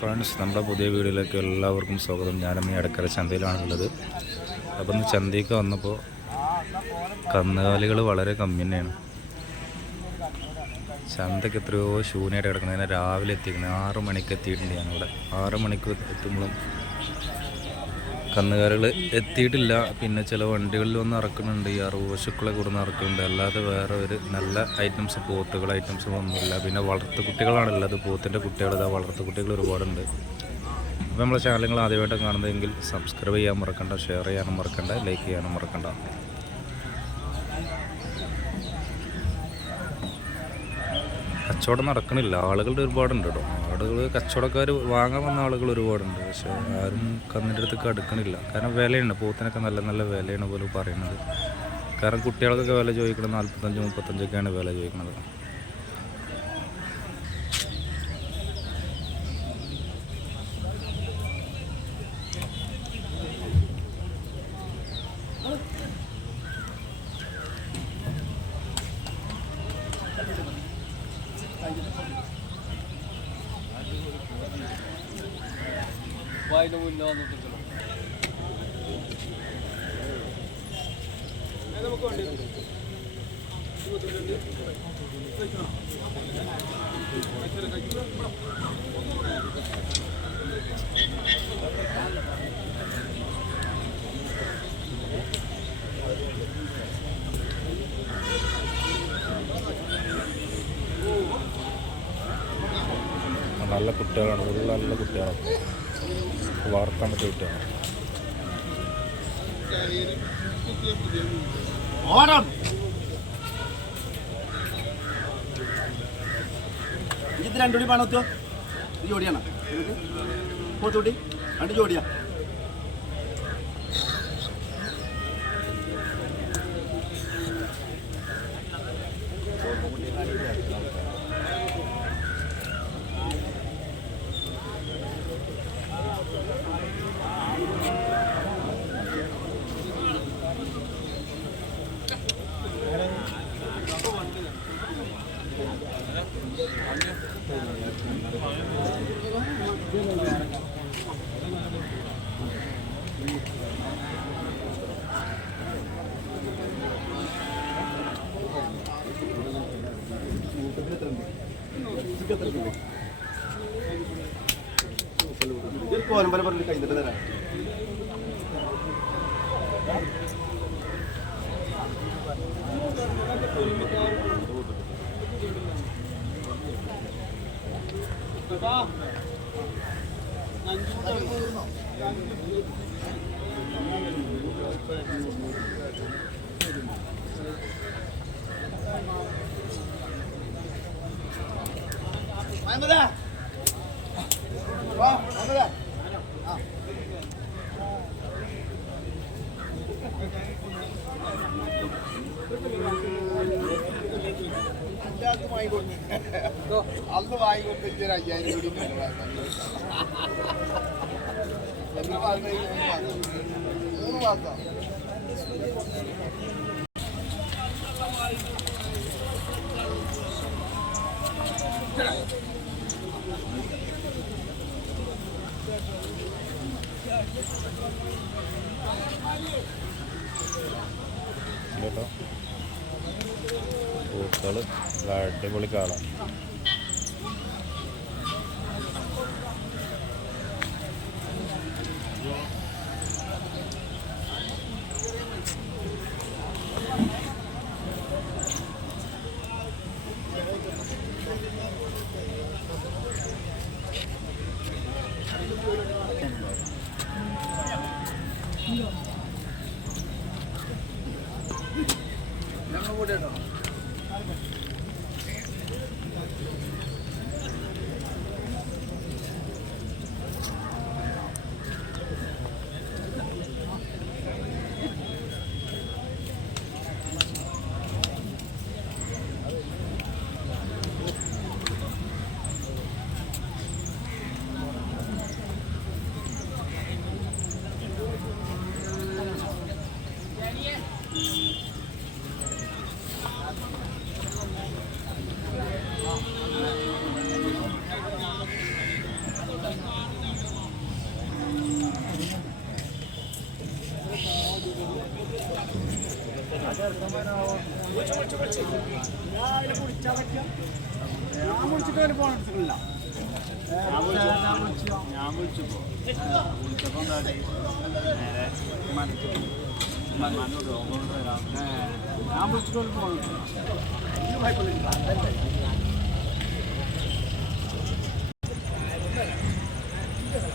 Friends, നമ്മുടെ പുതിയ വീഡിയോയിലേക്ക് എല്ലാവർക്കും സ്വാഗതം. ഞാനിന്ന് എടക്കര ചന്തയിലാണുള്ളത്. അപ്പം ഇന്ന് ചന്തയ്ക്ക് വന്നപ്പോൾ കന്നുകാലികൾ വളരെ കമ്മി തന്നെയാണ്. ചന്തയ്ക്ക് എത്രയോ ശൂന്യമായിട്ട് കിടക്കുന്നത്. രാവിലെ എത്തിക്കുന്നത് 6 മണിക്ക് എത്തിയിട്ടുണ്ട്. ഞാനിവിടെ 6 മണിക്ക് എത്തുമ്പോഴും കന്നുകാലികൾ എത്തിയിട്ടില്ല. പിന്നെ ചില വണ്ടികളിൽ വന്ന് ഇറക്കുന്നുണ്ട്, ഈ പശുക്കളെ കൂടെ ഇറക്കുന്നുണ്ട്. അല്ലാതെ വേറെ ഒരു നല്ല ഐറ്റംസ് പോത്തുകൾ ഐറ്റംസ് ഒന്നുമില്ല. പിന്നെ വളർത്തു കുട്ടികളാണുള്ളത്, പോത്തിൻ്റെ കുട്ടികൾ. ഇതാ വളർത്തു കുട്ടികൾ ഒരുപാടുണ്ട്. അപ്പോൾ നമ്മളെ ചാനലുകൾ ആദ്യമായിട്ട് കാണുന്നതെങ്കിൽ സബ്സ്ക്രൈബ് ചെയ്യാൻ മറക്കണ്ട, ഷെയർ ചെയ്യാനും മറക്കണ്ട, ലൈക്ക് ചെയ്യാനും മറക്കണ്ട. കച്ചവടം നടക്കണില്ല, ആളുകളുടെ ഒരുപാടുണ്ട് കേട്ടോ. ആളുകൾ കച്ചവടക്കാർ വാങ്ങാൻ വന്ന ആളുകൾ ഒരുപാടുണ്ട്. പക്ഷേ ആരും കന്നിൻ്റെ അടുത്തേക്ക് അടുക്കണില്ല. കാരണം വിലയുണ്ട്, പോത്തിനൊക്കെ നല്ല നല്ല വിലയാണ് പോലും പറയുന്നത്. കാരണം കുട്ടികൾക്കൊക്കെ വില ചോദിക്കുന്നത് 45-35ഒക്കെയാണ് വില ചോദിക്കുന്നത്. നല്ല കുട്ടികളാണ്, ഫുള്ള് നല്ല കുട്ടികളാണ്, വളർത്താൻ പറ്റിയ കുട്ടികളാണ്. ഇത് രണ്ടുകൂടി പണത്തോ ജോഡിയാണ്, പോത്തുകൂടി 2 ജോഡിയാ. കോലമ്പല പറഞ്ഞിട്ട് കഴിഞ്ഞിട്ട് തരാം. അന്ന് വാങ്ങിക്കൊണ്ട് 5000 കൂടി 3 മാസം കേട്ടോ. പൂക്കൾ അടിപൊളി കാണാം.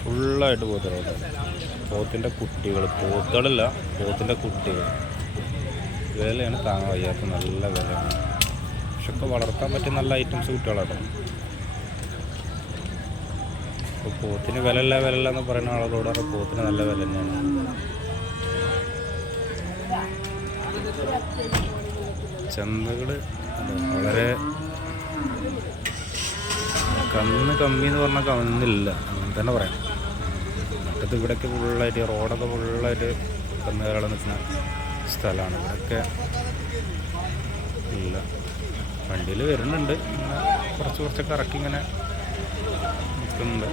ഫുള്ളായിട്ട് പോത്തുകളുണ്ട്. പോത്തിൻ്റെ കുട്ടികൾ, പോത്തുകളല്ല പോത്തിൻ്റെ കുട്ടികൾ. വിലയാണ് താങ്ങാൻ വയ്യാത്ത നല്ല വിലയാണ്. പക്ഷെ ഒക്കെ വളർത്താൻ പറ്റിയ നല്ല ഐറ്റംസ് കുട്ടികളാട്ടോ. ഇപ്പോൾ പോത്തിന് വിലയില്ല എന്ന് പറയുന്ന ആളുകളോട് പറഞ്ഞാൽ പോത്തിന് നല്ല വില തന്നെയാണ്. ചന്തകൾ വളരെ കന്ന് കമ്മി എന്ന് പറഞ്ഞാൽ കന്നില്ല, അങ്ങനെ തന്നെ പറയാം. മറ്റത് ഇവിടെയൊക്കെ ഫുള്ളായിട്ട് റോഡൊക്കെ ഫുള്ളായിട്ട് കന്നുകാലികൾ നിൽക്കുന്ന സ്ഥലമാണ്. ഇവിടെയൊക്കെ ഇല്ല, വണ്ടിയിൽ വരുന്നുണ്ട്, ഇങ്ങനെ കുറച്ചൊക്കെ ഇറക്കി ഇങ്ങനെ നിൽക്കുന്നുണ്ട്.